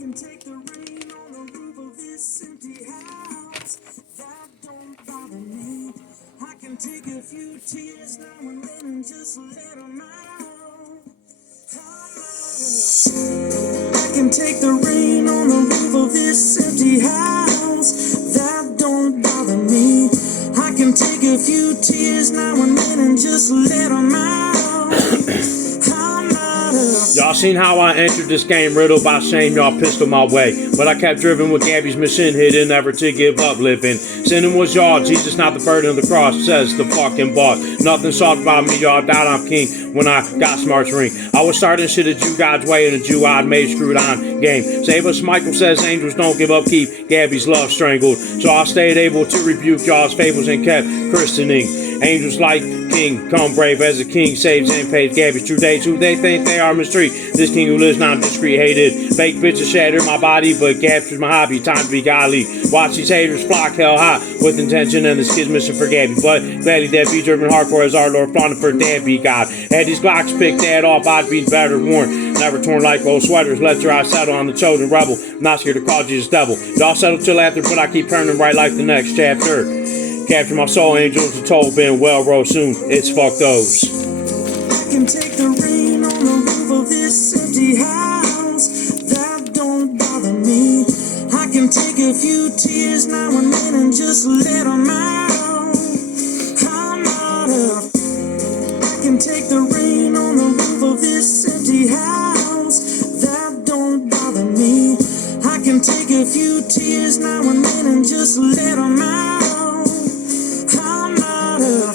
can take the rain on the roof of this empty house. That don't bother me. I can take a few tears now and then and just let them out. I can take the rain on the roof of this empty house. That don't bother me. I can take a few tears now and then and just let them out. Y'all seen how I entered this game riddled by shame, y'all pistol my way. But I kept driven with Gabby's mission hidden, never to give up living. Sinning was y'all, Jesus not the burden of the cross, says the fucking boss. Nothing soft about me, y'all doubt I'm king when I got smart's ring. I was starting shit a Jew God's way and a Jew I'd made screwed on game. Save us, Michael says angels don't give up, keep Gabby's love strangled. So I stayed able to rebuke y'all's fables and kept christening. Angels like king, come brave as a king, saves and pays Gabby's true days. Who they think they are mistreat. This king who lives not discreet, hated. Fake bitches shatter my body, but captures my hobby. Time to be godly. Watch these haters flock hell hot with intention and the skid's missing for Gabby. But gladly that be driven hardcore as our Lord flaunted for dad be God. Had these Glocks picked that off, I'd be better worn. Never torn like old sweaters. Let your eyes settle on the chosen rebel. Not scared to call Jesus devil. Y'all settle till after, but I keep turning right like the next chapter. Capture my soul, angels, the toll been well rolled soon. It's fuck those. I can take the rain on the roof of this empty house. That don't bother me. I can take a few tears now and then and just let them out. I'm not up. I can take the rain on the roof of this empty house. That don't bother me. I can take a few tears now and then and just let them out.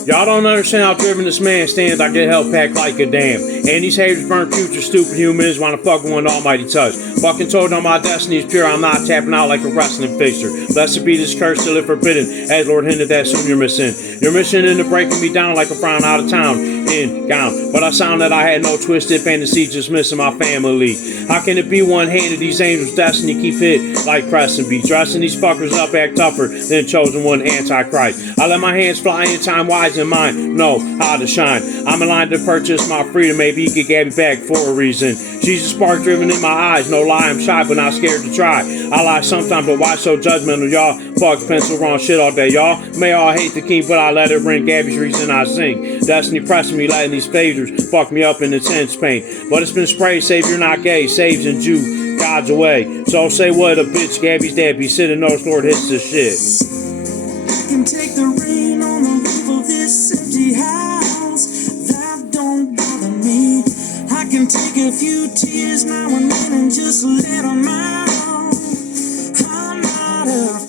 Y'all don't understand how driven this man stands. I get hell packed like a dam. And these haters burn future stupid humans wanna fuck with one almighty touch. Fucking told on my destiny is pure. I'm not tapping out like a wrestling fixture. Blessed be this curse till it forbidden. As Lord hinted that soon you're missing. Your mission into breaking me down like a frown out of town. In gown. But I sound that I had no twisted fantasy, just missing my family. How can it be one-handed? These angels' destiny keep hit like Crescent Beat. Dressing these fuckers up, act tougher than chosen one antichrist. I let my hands fly in time wise and mine know how to shine. I'm in line to purchase my freedom. Maybe he could get me back for a reason. Jesus spark driven in my eyes. No lie, I'm shy, but not scared to try. I lie sometimes, but why so judgmental, y'all? Fuck pencil wrong shit all day, y'all. May all hate the king, but I let it ring. Gabby's reason I sing. Destiny pressing me, letting these phasers fuck me up in intense pain. But it's been sprayed, Savior not gay, saves and Jew, God's away. So say what a bitch, Gabby's dad be sitting, knows Lord hits the shit. I can take the rain on the roof of this empty house. That don't bother me. I can take a few tears now and then and just let them out. I'm not up.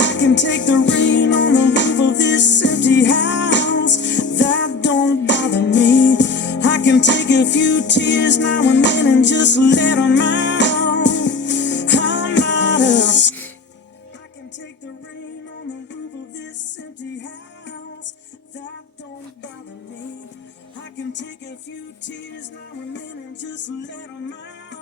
I can take the rain on the roof of this empty house. That don't bother me. I can take a few tears now and then and just let them out. I'm not up. I can take the rain on the roof of this empty house. That don't bother me. I can take a few tears now and then and just let them out.